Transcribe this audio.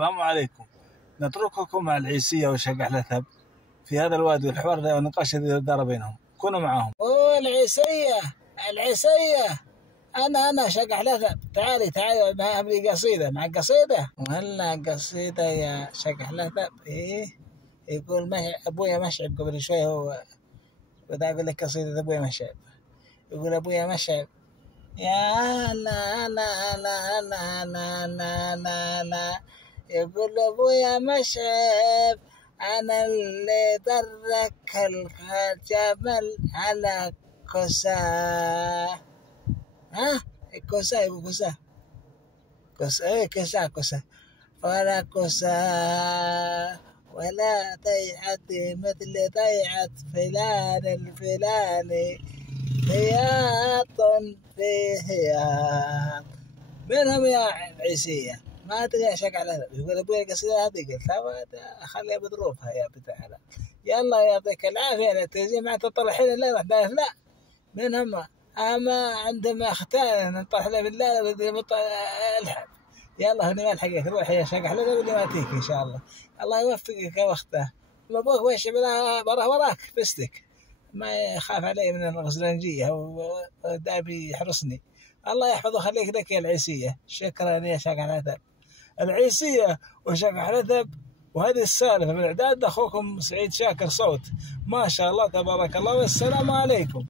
السلام عليكم. نترككم مع العيسية وشقح لثب في هذا الوادي والحوار ذا والنقاش الذي دار بينهم. كونوا معاهم. العيسية أنا شقح لثب. تعالي معها لي قصيدة مع قصيدة. وهلا قصيدة يا شقح لثب. يقول أبويا مشعب قبل شوي هو بدأ أقول لك قصيدة أبويا مشعب. يقول أبويا مشعب يا لا لا لا لا لا لا لا لا. يقول أبويا مشعب أنا اللي درك الجمل على كساه. كساه يقول كساه ولا كساه ولا ضيعتي مثل ضيعة فلان الفلاني. هياط في هياط منهم يا عيسية ما أدري أشك على هذا. يقول أبوي القصيدة هذه قلت لا أخليها بظروفها يا بتاع. يلا يعطيك العافية لا تجي مع تطلعين لا راح لا منهم أما عندما اختار نطرح له بالله الحب. يلا هني ما الحقيقة روح يا شقح لنا واللي ما تيك إن شاء الله. الله يوفقك وقته أبوك ويش وراك فستك ما يخاف علي من الغزلانجية ودابي يحرسني. الله يحفظه خليك لك يا العيسية. شكرا يا شقح لثب. العيسية وشقح لثب. وهذه السالفة من إعداد أخوكم سعيد شاكر صوت. ما شاء الله تبارك الله والسلام عليكم.